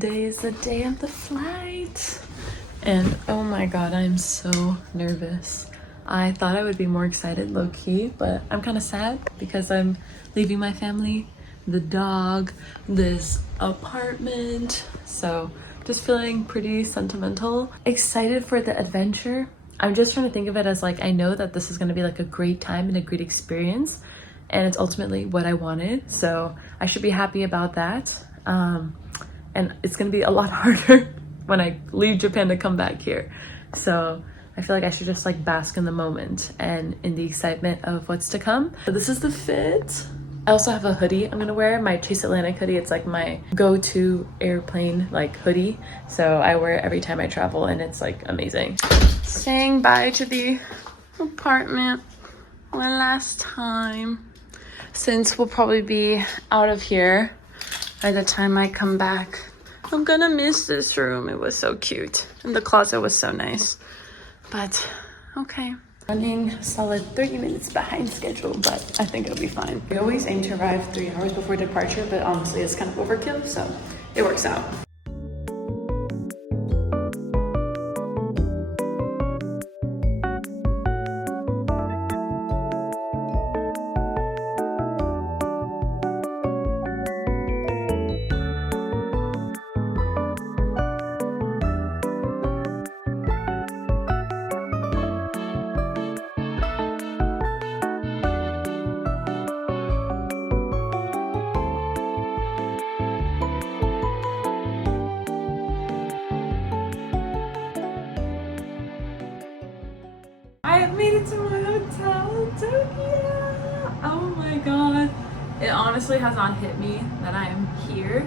Today is the day of the flight. And oh my god, I'm so nervous. I thought I would be more excited low-key, but I'm kind of sad because I'm leaving my family, the dog, this apartment. So just feeling pretty sentimental. Excited for the adventure. I'm just trying to think of it as like, I know that this is going to be like a great time and a great experience. And it's ultimately what I wanted. So I should be happy about that. And it's going to be a lot harder when I leave Japan to come back here. So I feel like I should just like bask in the moment and in the excitement of what's to come. So this is the fit. I also have a hoodie I'm gonna wear, my Chase Atlantic hoodie. It's like my go-to airplane like hoodie. So I wear it every time I travel and it's like amazing. Saying bye to the apartment one last time, since we'll probably be out of here by the time I come back. I'm gonna miss this room. It was so cute. And the closet was so nice. But, okay. Running a solid 30 minutes behind schedule, but I think it'll be fine. We always aim to arrive 3 hours before departure, but honestly, it's kind of overkill, so it works out. I made it to my hotel, Tokyo! Oh my god. It honestly has not hit me that I am here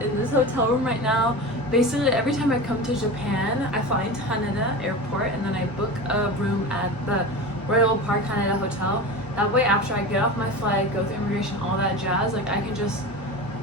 in this hotel room right now. Basically, every time I come to Japan, I fly into Haneda Airport and then I book a room at the Royal Park Haneda Hotel. That way, after I get off my flight, go through immigration, all that jazz, like I can just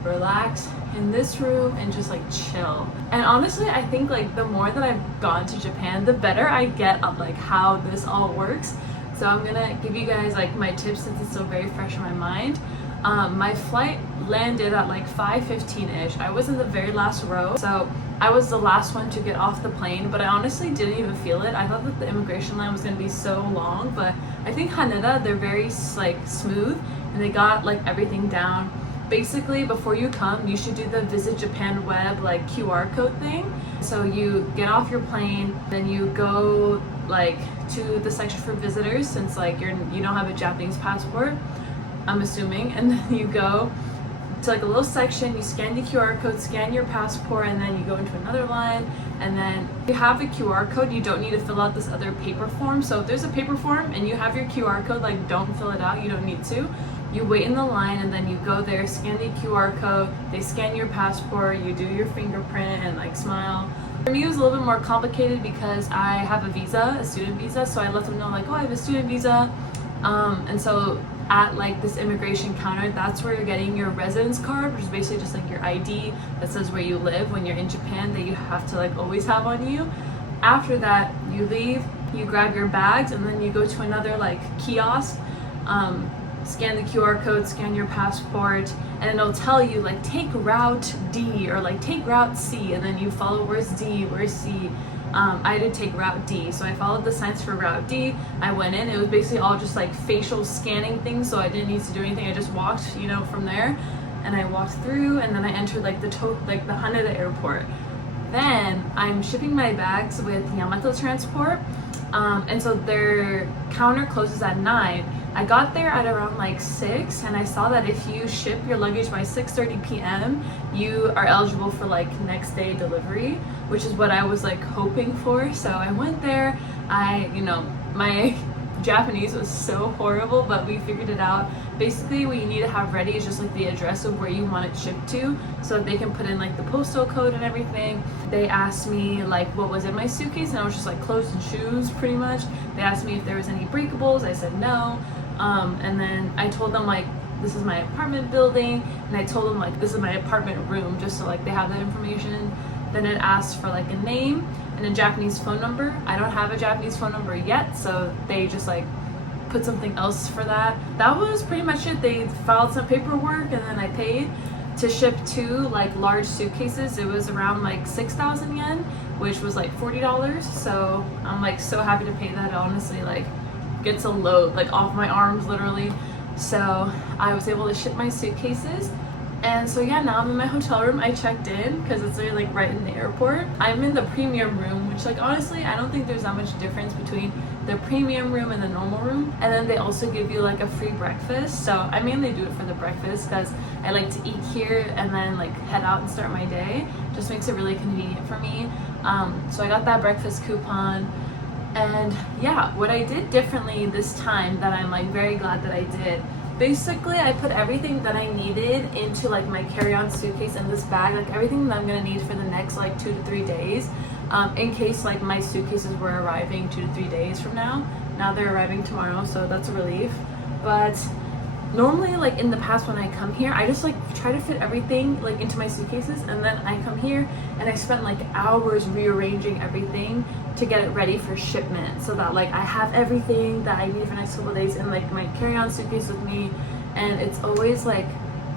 relax in this room and just like chill. And honestly, I think like the more that I've gone to Japan, the better I get of like how this all works. So I'm gonna give you guys like my tips since it's still very fresh in my mind. My flight landed at like 5:15-ish. I was in the very last row, so I was the last one to get off the plane, but I honestly didn't even feel it. I thought that the immigration line was gonna be so long, but I think Haneda, they're very like smooth and they got like everything down. Basically, before you come, you should do the Visit Japan web like QR code thing. So you get off your plane, then you go like to the section for visitors, since like you don't have a Japanese passport, I'm assuming, and then you go to like a little section, you scan the QR code, scan your passport, and then you go into another line. And then if you have a QR code, you don't need to fill out this other paper form. So if there's a paper form and you have your QR code, like don't fill it out, you don't need to. You wait in the line and then you go there, scan the QR code, they scan your passport, you do your fingerprint and like smile. For me, it was a little bit more complicated because I have a visa, a student visa, so I let them know like, oh, I have a student visa. And so at like this immigration counter, that's where you're getting your residence card, which is basically just like your ID that says where you live when you're in Japan, that you have to like always have on you. After that, you leave, you grab your bags, and then you go to another like kiosk, scan the QR code, scan your passport, and it'll tell you like take route D or like take route C, and then you follow where's D, where's C. I did take route D, so I followed the signs for route D. I went in, it was basically all just like facial scanning things, so I didn't need to do anything. I just walked, from there, and I walked through, and then I entered like the Haneda airport. Then I'm shipping my bags with Yamato Transport, and so their counter closes at 9. I got there at around like 6, and I saw that if you ship your luggage by 6:30 p.m. you are eligible for like next day delivery, which is what I was like hoping for. So I went there. My Japanese was so horrible, but we figured it out. Basically, what you need to have ready is just like the address of where you want it shipped to, so that they can put in like the postal code and everything. They asked me like what was in my suitcase, and I was just like clothes and shoes pretty much. They asked me if there was any breakables. I said no. And then I told them like this is my apartment building, and I told them like this is my apartment room, just so like they have that information. Then it asked for like a name and a Japanese phone number. I don't have a Japanese phone number yet, so they just like put something else for that. That was pretty much it. They filed some paperwork and then I paid to ship 2 like large suitcases, it was around like 6,000 yen, which was like $40. So I'm like so happy to pay that. It honestly like gets a load like off my arms literally. So I was able to ship my suitcases. And so yeah, now I'm in my hotel room. I checked in because it's really like right in the airport. I'm in the premium room, which like honestly I don't think there's that much difference between the premium room and the normal room. And then they also give you like a free breakfast. So I mainly do it for the breakfast because I like to eat here and then like head out and start my day. Just makes it really convenient for me. So I got that breakfast coupon. And yeah, what I did differently this time that I'm like very glad that I did, basically I put everything that I needed into like my carry-on suitcase in this bag, like everything that I'm gonna need for the next like 2 to 3 days, in case like my suitcases were arriving 2 to 3 days from now. Now they're arriving tomorrow, so that's a relief. But normally like in the past when I come here, I just like try to fit everything like into my suitcases, and then I come here and I spent like hours rearranging everything to get it ready for shipment, so that like I have everything that I need for the next couple of days in like my carry-on suitcase with me. And it's always like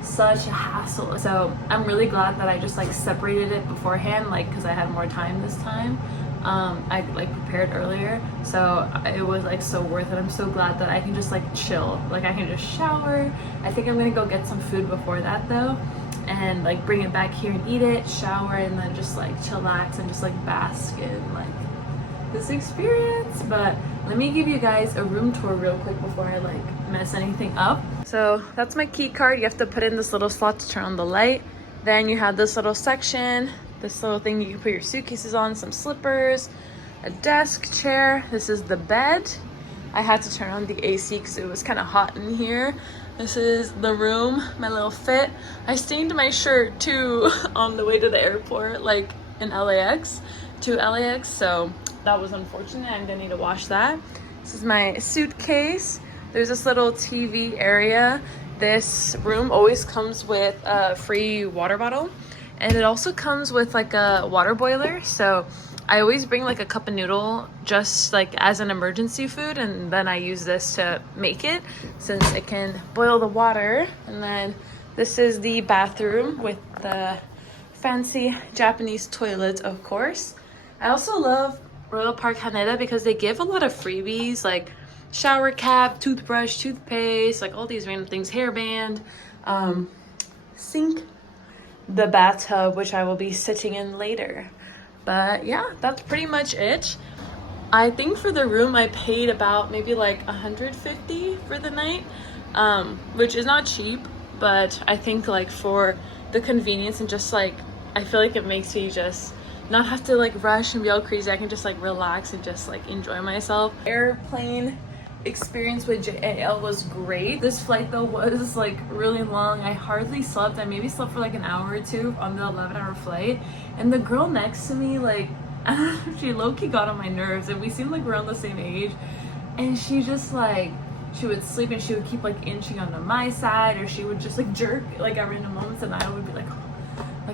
such a hassle. So I'm really glad that I just like separated it beforehand, like because I had more time this time. I like prepared earlier, so it was like so worth it. I'm so glad that I can just like chill, like I can just shower. I think I'm gonna go get some food before that though, and like bring it back here and eat it, shower, and then just like chillax and just like bask in like this experience. But let me give you guys a room tour real quick before I like mess anything up. So that's my key card. You have to put in this little slot to turn on the light. Then you have this little section, this little thing you can put your suitcases on, some slippers, a desk, chair. This is the bed. I had to turn on the AC because it was kind of hot in here. This is the room, my little fit. I stained my shirt too on the way to the airport, like in LAX, to LAX, so that was unfortunate. I'm gonna need to wash that. This is my suitcase. There's this little TV area. This room always comes with a free water bottle, and it also comes with like a water boiler. So I always bring like a cup of noodle just like as an emergency food, and then I use this to make it since it can boil the water. And then this is the bathroom with the fancy Japanese toilet, of course. I also love Royal Park Haneda because they give a lot of freebies like shower cap, toothbrush, toothpaste, like all these random things, hairband, sink, the bathtub, which I will be sitting in later. But yeah, that's pretty much it. I think for the room I paid about maybe like 150 for the night, which is not cheap, but I think like for the convenience and just like I feel like it makes me just not have to like rush and be all crazy. I can just like relax and just like enjoy myself. Airplane experience with JAL was great. This flight though was like really long. I hardly slept. I maybe slept for like an hour or two on the 11-hour flight, and the girl next to me, like I don't know, she low-key got on my nerves, and we seemed like we're around the same age, and she just like she would sleep and she would keep like inching onto my side, or she would just like jerk like at random moments, and I would be like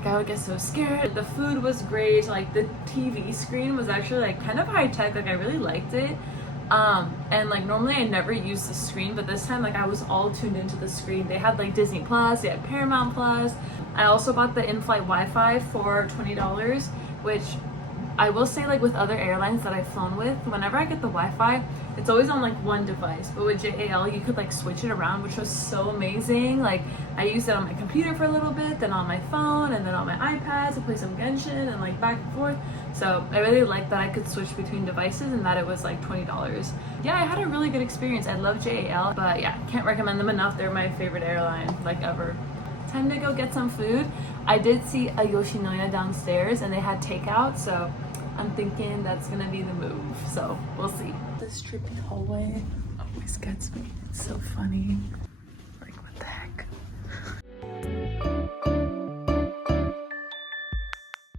I would get so scared. The food was great. Like the TV screen was actually like kind of high tech. Like I really liked it. And like normally I never use the screen, but this time like I was all tuned into the screen. They had like Disney Plus, they had Paramount Plus. I also bought the in-flight Wi-Fi for $20, which I will say like with other airlines that I've flown with, whenever I get the Wi-Fi, it's always on like one device, but with JAL you could like switch it around, which was so amazing. Like I used it on my computer for a little bit, then on my phone, and then on my iPad to play some Genshin and like back and forth. So I really liked that I could switch between devices and that it was like $20. Yeah, I had a really good experience. I love JAL, but yeah, can't recommend them enough. They're my favorite airline like ever. Time to go get some food. I did see a Yoshinoya downstairs and they had takeout, so I'm thinking that's gonna be the move, so we'll see. This dripping hallway always gets me. It's so funny. Like, what the heck?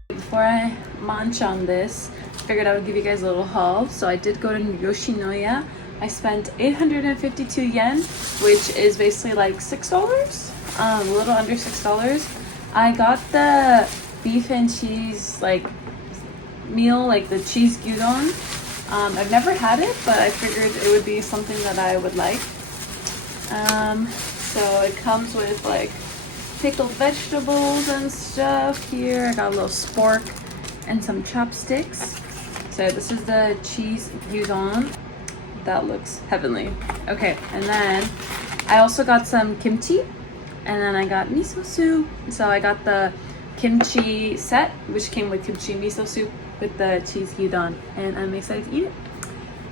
Before I munch on this, I figured I would give you guys a little haul. So I did go to Yoshinoya. I spent 852 yen, which is basically like $6, a little under $6. I got the beef and cheese like meal, like the cheese gyudon. I've never had it, but I figured it would be something that I would like. So it comes with like pickled vegetables and stuff here. I got a little spork and some chopsticks. So this is the cheese gyudon. That looks heavenly. Okay, and then I also got some kimchi, and then I got miso soup. So I got the kimchi set, which came with kimchi miso soup with the cheese gyudon, and I'm excited to eat it.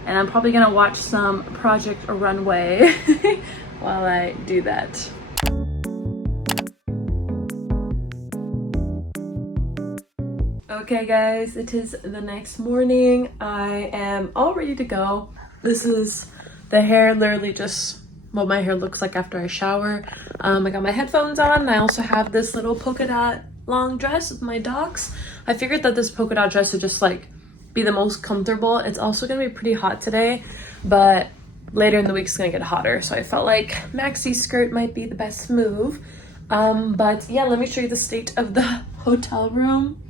And I'm probably gonna watch some Project Runway while I do that. Okay guys, it is the next morning. I am all ready to go. This is the hair, literally just what my hair looks like after I shower. I got my headphones on, and I also have this little polka dot long dress with my docs. I figured that this polka dot dress would just like be the most comfortable. It's also gonna be pretty hot today, but later in the week it's gonna get hotter, so I felt like maxi skirt might be the best move. But yeah, let me show you the state of the hotel room.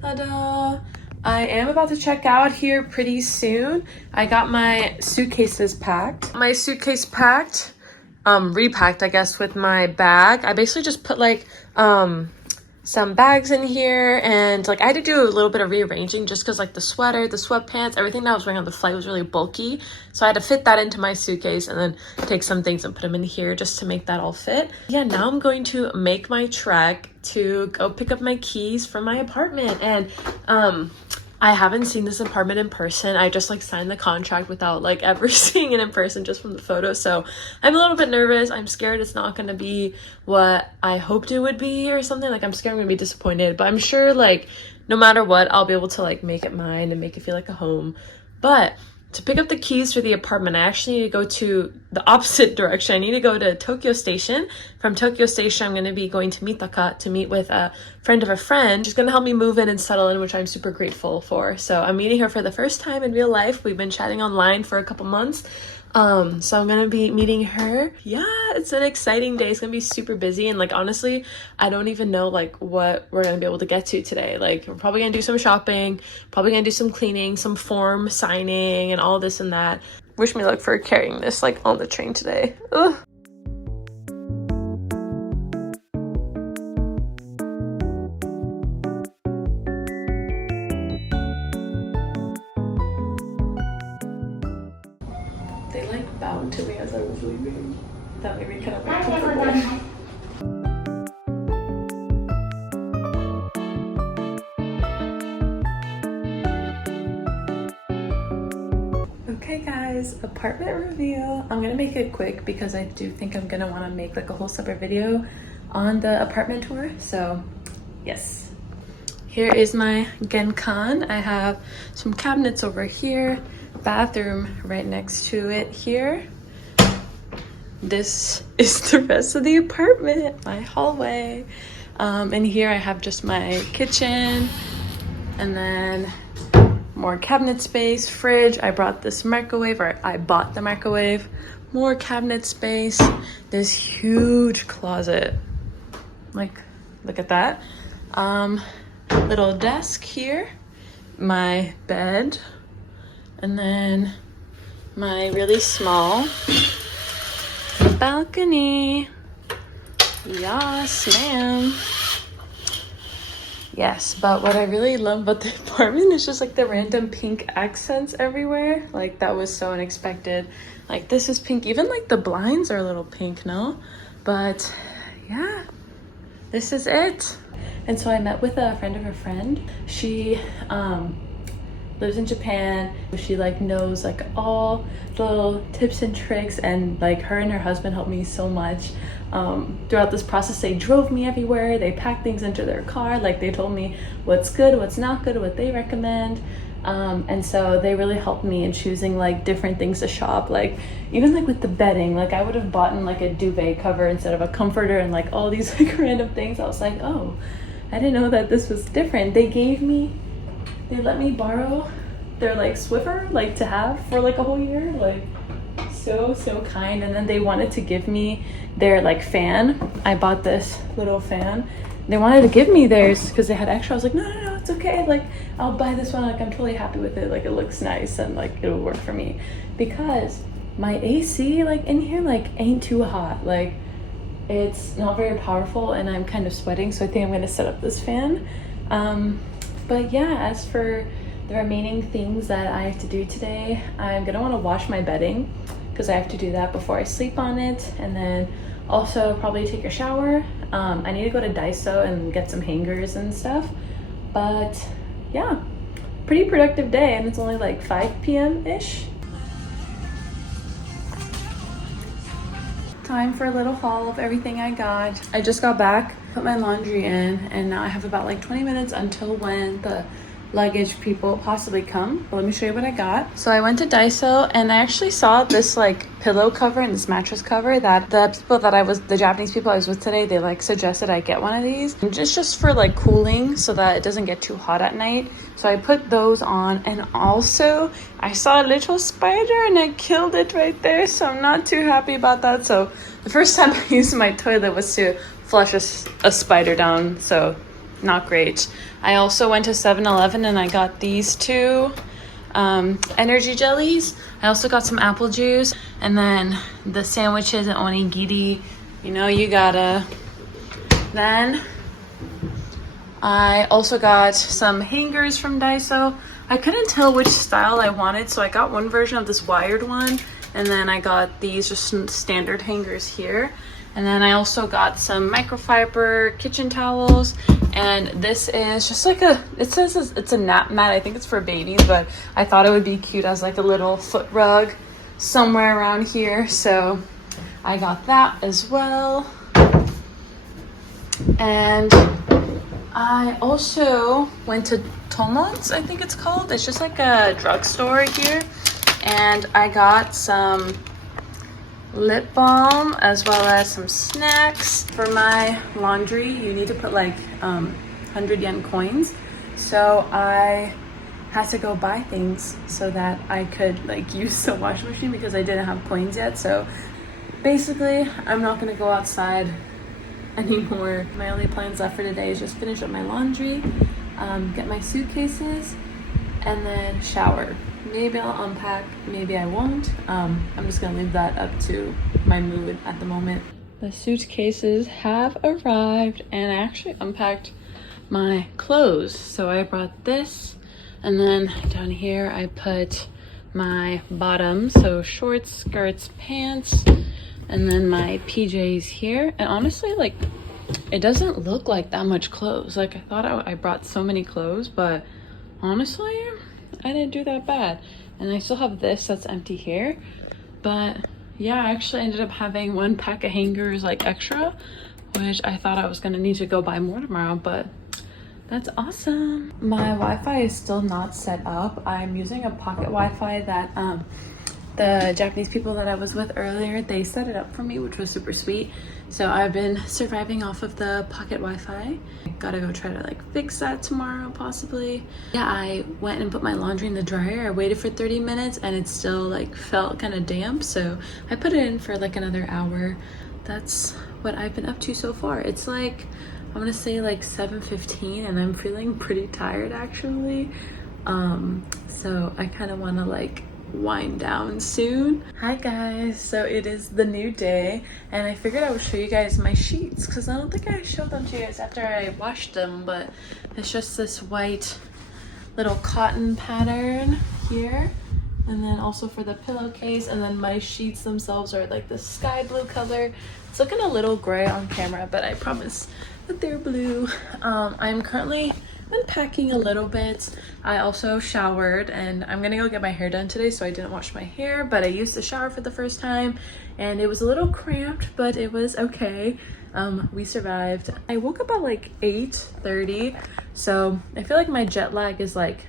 Ta-da! I am about to check out here pretty soon. I got my suitcases packed. My suitcase packed, repacked I guess with my bag. I basically just put like some bags in here, and like I had to do a little bit of rearranging just because like the sweater, the sweatpants, everything that I was wearing on the flight was really bulky, so I had to fit that into my suitcase and then take some things and put them in here just to make that all fit. Yeah, now I'm going to make my trek to go pick up my keys from my apartment, and I haven't seen this apartment in person. I just like signed the contract without like ever seeing it in person, just from the photo. So I'm a little bit nervous. I'm scared it's not gonna be what I hoped it would be or something. Like I'm scared I'm gonna be disappointed, but I'm sure like no matter what, I'll be able to like make it mine and make it feel like a home. But to pick up the keys for the apartment, I actually need to go to the opposite direction. I need to go to Tokyo Station. From Tokyo Station, I'm going to be going to Mitaka to meet with a friend of a friend. She's going to help me move in and settle in, which I'm super grateful for. So I'm meeting her for the first time in real life. We've been chatting online for a couple months. So I'm gonna be meeting her. Yeah, it's an exciting day. It's gonna be super busy, and like honestly, I don't even know like what we're gonna be able to get to today. Like we're probably gonna do some shopping, probably gonna do some cleaning, some form signing, and all this and that. Wish me luck for carrying this like on the train today. Ugh. They like bowed to me as I was leaving. That made me kind of uncomfortable. Okay guys, apartment reveal. I'm gonna make it quick because I do think I'm gonna want to make like a whole separate video on the apartment tour. So yes, here is my genkan. I have some cabinets over here, bathroom right next to it here. This is the rest of the apartment, my hallway. And here I have just my kitchen, and then more cabinet space, fridge. I brought this microwave, or I bought the microwave. More cabinet space. This huge closet. Like, look at that. Little desk here. My bed. And then my really small balcony. Yes, ma'am. Yes, but what I really love about the apartment is just like the random pink accents everywhere. Like that was so unexpected. Like this is pink. Even like the blinds are a little pink, no? But yeah, this is it. And so I met with a friend of a friend. She lives in Japan. She like knows like all the little tips and tricks, and like her and her husband helped me so much throughout this process. They drove me everywhere. They packed things into their car. Like they told me what's good, what's not good, what they recommend. And so they really helped me in choosing like different things to shop. Like even like with the bedding, like I would have bought like a duvet cover instead of a comforter, and like all these like random things. I was like, oh, I didn't know that this was different. They let me borrow their like Swiffer like to have for like a whole year. Like so kind. And then they wanted to give me their like fan. I bought this little fan. They wanted to give me theirs because they had extra. I was like, no, it's okay. Like I'll buy this one. Like I'm totally happy with it. Like it looks nice and like it'll work for me, because my AC like in here like ain't too hot. Like it's not very powerful and I'm kind of sweating, so I think I'm gonna set up this fan. But yeah, as for the remaining things that I have to do today, I'm gonna want to wash my bedding because I have to do that before I sleep on it, and then also probably take a shower. I need to go to Daiso and get some hangers and stuff. But yeah, pretty productive day, and it's only like 5 p.m. ish. Time for a little haul of everything I got. I just got back, put my laundry in, and now I have about like 20 minutes until when the luggage people possibly come. But let me show you what I got. So I went to Daiso and I actually saw this like pillow cover and this mattress cover that the Japanese people I was with today, they like suggested I get one of these. And just for like cooling so that it doesn't get too hot at night. So I put those on, and also I saw a little spider and I killed it right there. So I'm not too happy about that. So the first time I used my toilet was to flush a spider down. So not great. I also went to 7-Eleven and I got these two energy jellies. I also got some apple juice, and then the sandwiches and onigiri, you know, you gotta. Then I also got some hangers from Daiso. I couldn't tell which style I wanted, so I got one version of this wired one, and then I got these just standard hangers here. And then I also got some microfiber kitchen towels, and this is just like it says it's a nap mat. I think it's for babies, but I thought it would be cute as like a little foot rug somewhere around here. So I got that as well. And I also went to Tomo's, I think it's called. It's just like a drugstore here. And I got some lip balm as well as some snacks. For my laundry, you need to put like 100 yen coins. So I had to go buy things so that I could like use the washing machine because I didn't have coins yet. So basically, I'm not gonna go outside anymore. My only plans left for today is just finish up my laundry, get my suitcases, and then shower. Maybe I'll unpack, maybe I won't. I'm just gonna leave that up to my mood at the moment. The suitcases have arrived, and I actually unpacked my clothes. So I brought this, and then down here I put my bottoms, so shorts, skirts, pants, and then my PJs here. And honestly, like, it doesn't look like that much clothes. Like, I thought I brought so many clothes, but honestly, I didn't do that bad. And I still have this that's empty here. But yeah, I actually ended up having one pack of hangers like extra, which I thought I was gonna need to go buy more tomorrow, but that's awesome. My Wi-Fi is still not set up. I'm using a pocket Wi-Fi that the Japanese people that I was with earlier, they set it up for me, which was super sweet. So I've been surviving off of the pocket Wi-Fi. Gotta go try to like fix that tomorrow possibly. Yeah, I went and put my laundry in the dryer. I waited for 30 minutes and it still like felt kind of damp. So I put it in for like another hour. That's what I've been up to so far. It's like, I'm gonna say like 7:15 and I'm feeling pretty tired actually. So I kind of want to like wind down soon. Hi guys, so it is the new day and I figured I would show you guys my sheets because I don't think I showed them to you guys after I washed them, but it's just this white little cotton pattern here, and then also for the pillowcase, and then my sheets themselves are like the sky blue color. It's looking a little gray on camera, but I promise that they're blue. I'm currently unpacking a little bit. I also showered and I'm gonna go get my hair done today, so I didn't wash my hair, but I used the shower for the first time and it was a little cramped, but it was okay. We survived. I woke up at like 8:30, so I feel like my jet lag is like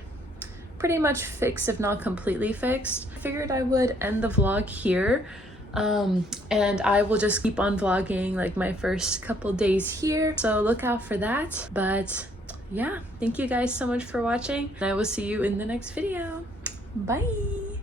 pretty much fixed, if not completely fixed. I figured I would end the vlog here. And I will just keep on vlogging like my first couple days here, so look out for that. But yeah, thank you guys so much for watching, and I will see you in the next video. Bye.